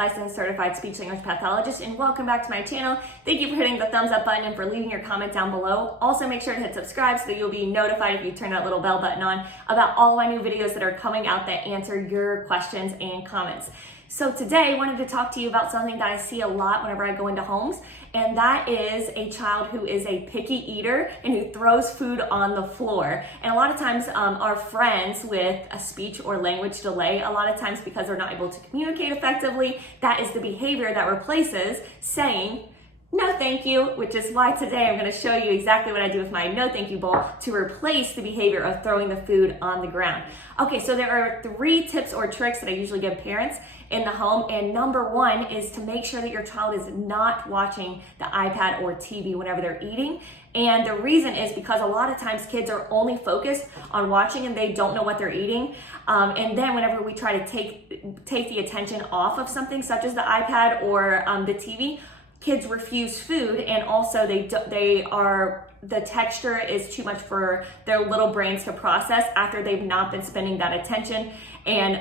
licensed certified speech language pathologist, and welcome back to my channel. Thank you for hitting the thumbs up button and for leaving your comment down below. Also, make sure to hit subscribe so that you'll be notified if you turn that little bell button on about all of my new videos that are coming out that answer your questions and comments. So today I wanted to talk to you about something that I see a lot whenever I go into homes, and that is a child who is a picky eater and who throws food on the floor. And a lot of times our friends with a speech or language delay, a lot of times because they're not able to communicate effectively, that is the behavior that replaces saying, "No thank you," which is why today I'm going to show you exactly what I do with my no thank you bowl to replace the behavior of throwing the food on the ground. Okay, so there are 3 tips or tricks that I usually give parents in the home, and number 1 is to make sure that your child is not watching the iPad or TV whenever they're eating. And the reason is because a lot of times kids are only focused on watching and they don't know what they're eating. And then whenever we try to take the attention off of something such as the iPad or the TV, kids refuse food, and also the texture is too much for their little brains to process after they've not been spending that attention and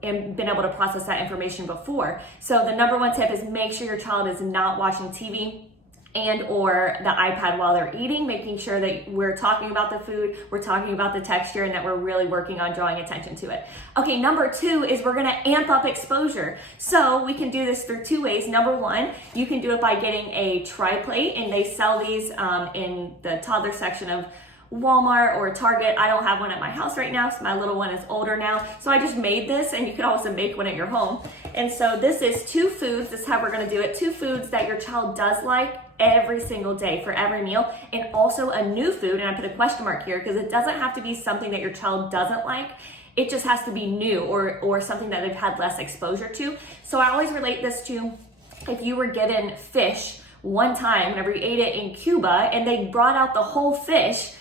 been able to process that information before. So the number 1 tip is make sure your child is not watching TV and or the iPad while they're eating, making sure that we're talking about the food, we're talking about the texture, and that we're really working on drawing attention to it. Okay, number 2 is we're gonna amp up exposure. So we can do this through 2 ways. Number 1, you can do it by getting a tri-plate, and they sell these in the toddler section of Walmart or Target. I don't have one at my house right now, so my little one is older now. So I just made this, and you can also make one at your home. And so this is 2 foods, this is how we're gonna do it, 2 foods that your child does like every single day for every meal, and also a new food, and I put a question mark here because it doesn't have to be something that your child doesn't like. It just has to be new or something that they've had less exposure to. So I always relate this to if you were given fish one time whenever you ate it in Cuba and they brought out the whole fish,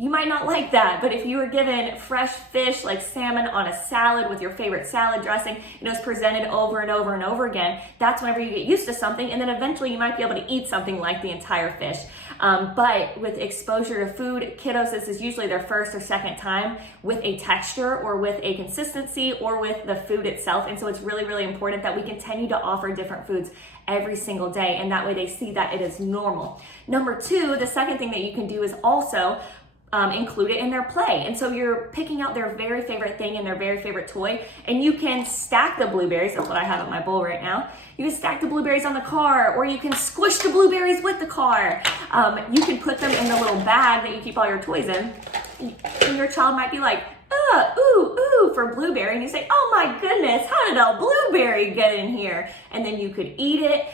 you might not like that. But if you were given fresh fish like salmon on a salad with your favorite salad dressing, and it was presented over and over and over again, that's whenever you get used to something, and then eventually you might be able to eat something like the entire fish. But with exposure to food, kiddos, this is usually their first or second time with a texture or with a consistency or with the food itself. And so it's really, really important that we continue to offer different foods every single day, and that way they see that it is normal. Number 2, the second thing that you can do is also include it in their play. And so you're picking out their very favorite thing and their very favorite toy, and you can stack the blueberries. That's what I have in my bowl right now. You can stack the blueberries on the car, or you can squish the blueberries with the car. You can put them in the little bag that you keep all your toys in, and your child might be like, ooh, for blueberry. And you say, oh my goodness, how did a blueberry get in here? And then you could eat it.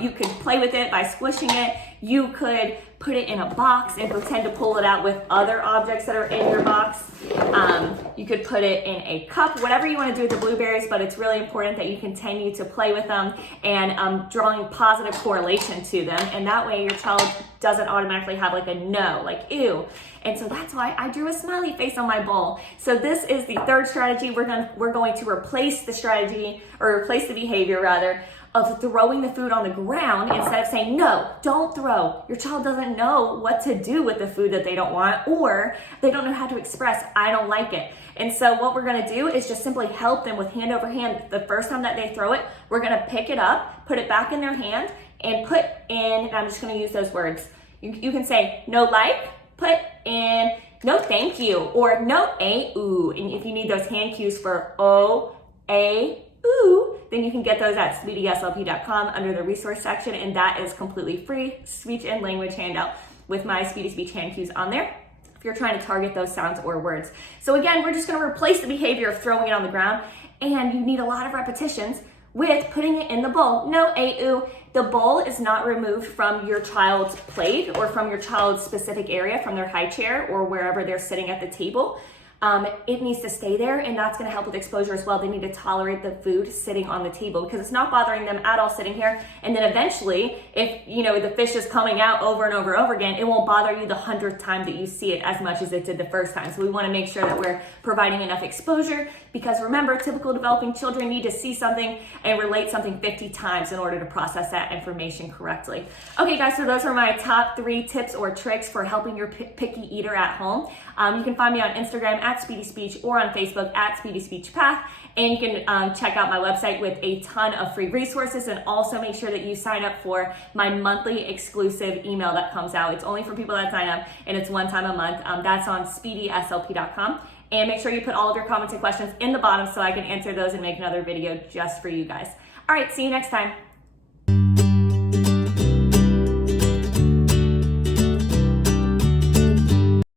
You could play with it by squishing it. You could put it in a box and pretend to pull it out with other objects that are in your box. You could put it in a cup, whatever you want to do with the blueberries, but it's really important that you continue to play with them and drawing positive correlation to them. And that way your child doesn't automatically have like a no, like ew. And so that's why I drew a smiley face on my bowl. So this is the 3rd strategy. We're going to replace the strategy, or replace the behavior rather, of throwing the food on the ground instead of saying, no, don't throw. Your child doesn't know what to do with the food that they don't want, or they don't know how to express, I don't like it. And so what we're gonna do is just simply help them with hand over hand. The first time that they throw it, we're gonna pick it up, put it back in their hand, and put in, and I'm just gonna use those words. You can say, no like, put in, no thank you, or no a ooh. And if you need those hand cues for o, a, ooh, then you can get those at speedyslp.com under the resource section, and that is completely free speech and language handout with my Speedy Speech hand cues on there if you're trying to target those sounds or words. So again, we're just going to replace the behavior of throwing it on the ground, and you need a lot of repetitions with putting it in the bowl. No a-oo. The bowl is not removed from your child's plate or from your child's specific area, from their high chair or wherever they're sitting at the table. It needs to stay there, and that's going to help with exposure as well. They need to tolerate the food sitting on the table because it's not bothering them at all sitting here. And then eventually, if the fish is coming out over and over and over again, it won't bother you the 100th time that you see it as much as it did the first time. So we want to make sure that we're providing enough exposure, because remember, typical developing children need to see something and relate something 50 times in order to process that information correctly. Okay guys, so those are my top 3 tips or tricks for helping your picky eater at home. You can find me on Instagram at Speedy Speech or on Facebook at Speedy Speech Path. And you can check out my website with a ton of free resources, and also make sure that you sign up for my monthly exclusive email that comes out. It's only for people that sign up, and it's one time a month. That's on speedyslp.com. And make sure you put all of your comments and questions in the bottom so I can answer those and make another video just for you guys. All right, see you next time.